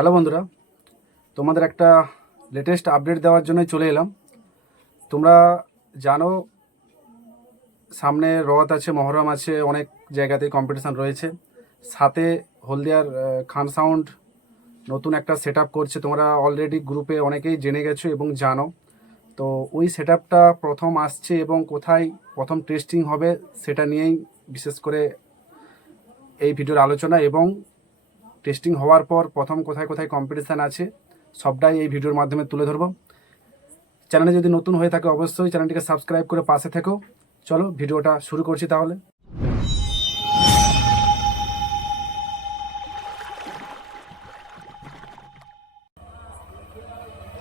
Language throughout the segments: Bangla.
হ্যালো বন্ধুরা, তোমাদের একটা লেটেস্ট আপডেট দেওয়ার জন্যই চলে এলাম। তোমরা জানো, সামনে রথ আছে, মহরম আছে, অনেক জায়গাতেই কম্পিটিশান রয়েছে। সাথে হলদিয়ার খান সাউন্ড নতুন একটা সেট করছে। তোমরা অলরেডি গ্রুপে অনেকেই জেনে গেছো এবং জানো। তো ওই সেট প্রথম আসছে এবং কোথায় প্রথম টেস্টিং হবে, সেটা নিয়েই বিশেষ করে এই ভিডিওর আলোচনা এবং টেস্টিং হওয়ার পর প্রথম কোথায় কোথায় কম্পিটিশান আছে, সবটাই এই ভিডিওর মাধ্যমে তুলে ধরবো। চ্যানেলে যদি নতুন হয়ে থাকে অবশ্যই চ্যানেলটিকে সাবস্ক্রাইব করে পাশে থেকো। চলো, ভিডিওটা শুরু করছি তাহলে।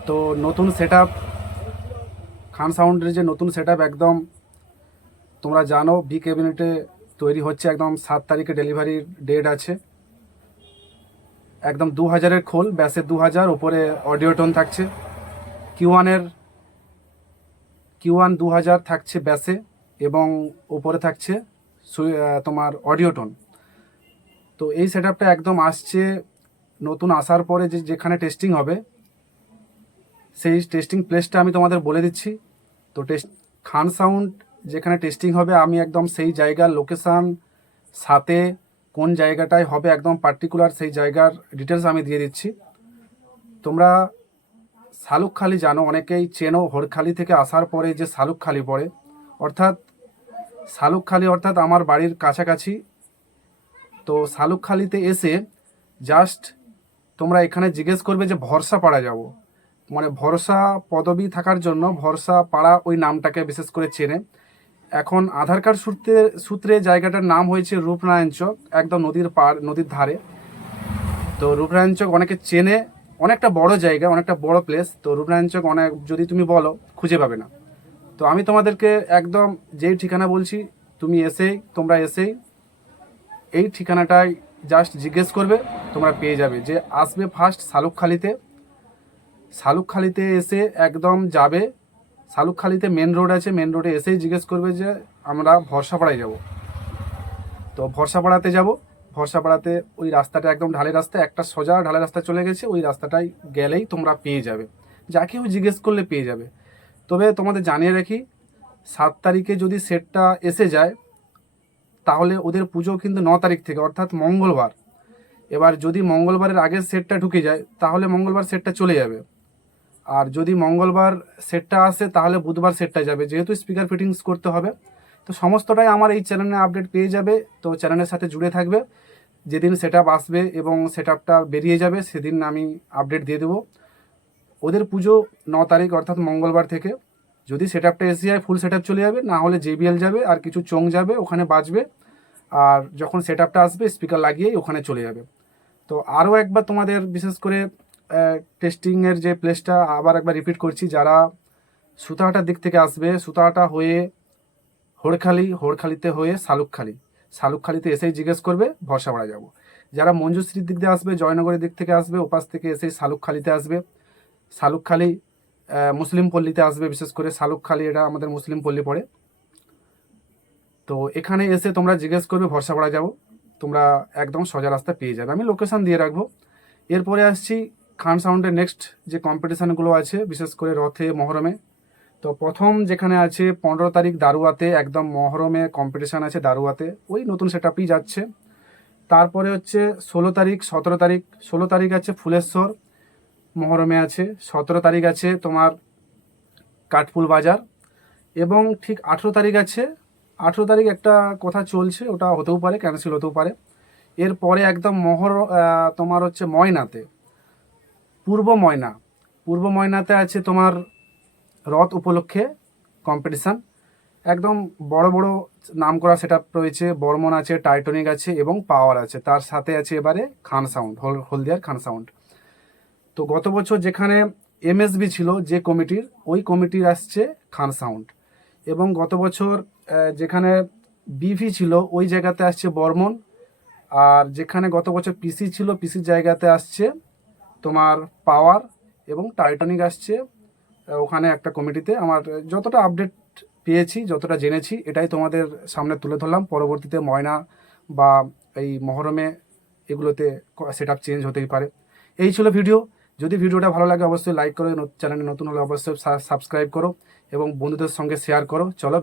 তো নতুন সেট খান সাউন্ডের যে নতুন সেট একদম, তোমরা জানো বি ক্যাবিনেটে তৈরি হচ্ছে একদম সাত তারিখে ডেলিভারির ডেট আছে। একদম দু হাজারের খোল ব্যাসে দু হাজার ওপরে অডিও টোন থাকছে। কিউ ওয়ানের কিউ ওয়ান দু হাজার থাকছে ব্যাসে এবং ওপরে থাকছে তোমার অডিও টোন। তো এই সেট একদম আসছে, নতুন আসার পরে যে যেখানে টেস্টিং হবে, সেই টেস্টিং প্লেসটা আমি তোমাদের বলে দিচ্ছি। তো টেস্ট, খান সাউন্ড যেখানে টেস্টিং হবে, আমি একদম সেই জায়গার লোকেশান, সাথে কোন জায়গাটায় হবে একদম পার্টিকুলার সেই জায়গার ডিটেলস আমি দিয়ে দিচ্ছি। তোমরা শালুকখালি জানো, অনেকেই চেনো হরখালি থেকে আসার পরে যে শালুকখালি পড়ে। অর্থাৎ শালুকখালি অর্থাৎ আমার বাড়ির কাছাকাছি। তো শালুকখালিতে এসে জাস্ট তোমরা এখানে জিজ্ঞেস করবে যে ভরসা পাড়া যাব। মানে ভরসা পদবি থাকার জন্য ভরসা পাড়া ওই নামটাকে বিশেষ করে চেনে। এখন আধার কার্ড সূত্রে সূত্রে জায়গাটার নাম হয়েছে রূপনারায়ণ চক, একদম নদীর পাড়, নদীর ধারে। তো রূপনারায়ণ চক অনেকে চেনে, অনেকটা বড় জায়গা, অনেকটা বড় প্লেস তো রূপনারায়ণ চক অনেক, যদি তুমি বলো, খুঁজে পাবে না। তো আমি তোমাদেরকে একদম যেই ঠিকানা বলছি, তুমি এসেই, তোমরা এসেই, এই ঠিকানাটায় জাস্ট জিজ্ঞেস করবে, তোমরা পেয়ে যাবে। যে আসবে ফার্স্ট শালুকখালিতে শালুকখালিতে এসে একদম যাবে শালুকখালিতে মেন রোড আছে মেন রোডে এসেই জিজ্ঞেস করবে যে, আমরা ভরসাপাড়ায় যাব। তো ভরসাপাড়াতে যাব। ভরসাপাড়াতে ওই রাস্তাটা একদম ঢালের রাস্তা, একটা সোজা ঢালের রাস্তা চলে গেছে, ওই রাস্তাটায় গেলেই তোমরা পেয়ে যাবে। যাকেও জিজ্ঞেস করলে পেয়ে যাবে। তবে তোমাদের জানিয়ে রাখি, সাত তারিখে যদি সেটটা এসে যায়, তাহলে ওদের পুজো কিন্তু ন তারিখ থেকে, অর্থাৎ মঙ্গলবার। এবার যদি মঙ্গলবারের আগের সেটটা ঢুকে যায়, তাহলে মঙ্গলবার সেটটা চলে যাবে। আর যদি মঙ্গলবার সেটটা আসে, তাহলে বুধবার সেটটা যাবে। যেহেতু স্পিকার ফিটিংস করতে হবে, তো সমস্তটাই আমার এই চ্যানেলে আপডেট পেয়ে যাবে। তো চ্যানেলের সাথে জুড়ে থাকবে। যেদিন সেট আসবে এবং সেট বেরিয়ে যাবে, সেদিন আমি আপডেট দিয়ে দেবো। ওদের পুজো ন তারিখ, অর্থাৎ মঙ্গলবার থেকে। যদি সেট আপটা এসে যায় ফুল সেট চলে যাবে, না হলে জেবিএল যাবে, আর কিছু চোং যাবে, ওখানে বাজবে। আর যখন সেট আসবে স্পিকার লাগিয়েই ওখানে চলে যাবে। তো আরও একবার তোমাদের, বিশেষ করে টেস্টিংয়ের যে প্লেসটা আবার একবার রিপিট করছি, যারা সুতাহাটার দিক থেকে আসবে সুতাহাটা হয়ে হোড়খালি, হোড়খালিতে হয়ে শালুকখালি। শালুকখালিতে এসেই জিজ্ঞেস করবে ভরসাপাড়া যাব। যারা মঞ্জুশ্রীর দিক দিয়ে আসবে, জয়নগরের দিক থেকে আসবে, ওপাশ থেকে এসেই শালুকখালিতে আসবে। শালুকখালি মুসলিম পল্লীতে আসবে, বিশেষ করে শালুকখালি, এটা আমাদের মুসলিম পল্লী পড়ে। তো এখানে এসে তোমরা জিজ্ঞেস করবে ভরসাপাড়া যাব। তোমরা একদম সোজা রাস্তা পেয়ে যাবে। আমি লোকেশন দিয়ে রাখব। এরপরে আসছি খান সাউন্ডের নেক্সট যে কম্পিটিশানগুলো আছে, বিশেষ করে রথে, মহরমে, তো প্রথম যেখানে আছে পনেরো তারিখ দারুয়াতে, একদম মহরমে কম্পিটিশান আছে দারুয়াতে, ওই নতুন সেটআপই যাচ্ছে। তারপরে হচ্ছে ষোলো তারিখ, সতেরো তারিখ, ষোলো তারিখ আছে ফুলেশ্বর, মহরমে আছে, সতেরো তারিখ আছে তোমার কাঠপুল বাজার, এবং ঠিক আঠেরো তারিখ আছে, আঠেরো তারিখ একটা কথা চলছে, ওটা হতেও পারে ক্যান্সেল হতেও পারে। এরপরে একদম মহর তোমার হচ্ছে ময়নাতে পূর্ব ময়না পূর্ব ময়নাতে আছে তোমার রথ উপলক্ষে কম্পিটিশান একদম বড় বড় নাম করা সেট রয়েছে বর্মন আছে টাইটনিক আছে এবং পাওয়ার আছে। তার সাথে আছে এবারে খান সাউন্ড হল- হলদিয়ার খান সাউন্ড তো গত বছর যেখানে এমএসবি ছিল, যে কমিটির, ওই কমিটির আসছে খান সাউন্ড এবং গত বছর যেখানে বিভি ছিল, ওই জায়গাতে আসছে বর্মন আর যেখানে গত বছর পিসি ছিল পিসির জায়গাতে আসছে তোমার পাওয়ার এবং টাইটানিক আসছে। ওখানে একটা কমিটিতে আমার যতটা আপডেট পেয়েছি, যতটা জেনেছি, এটাই তোমাদের সামনে তুলে ধরলাম। পরবর্তীতে ময়না বা এই মহরমে এগুলোতে সেট আপ চেঞ্জ হতেই পারে। এই ছিল ভিডিও যদি ভিডিওটা ভালো লাগে, অবশ্যই লাইক করো। চ্যানেলে নতুন হলে অবশ্যই সাবস্ক্রাইব করো এবং বন্ধুদের সঙ্গে শেয়ার করো। চলো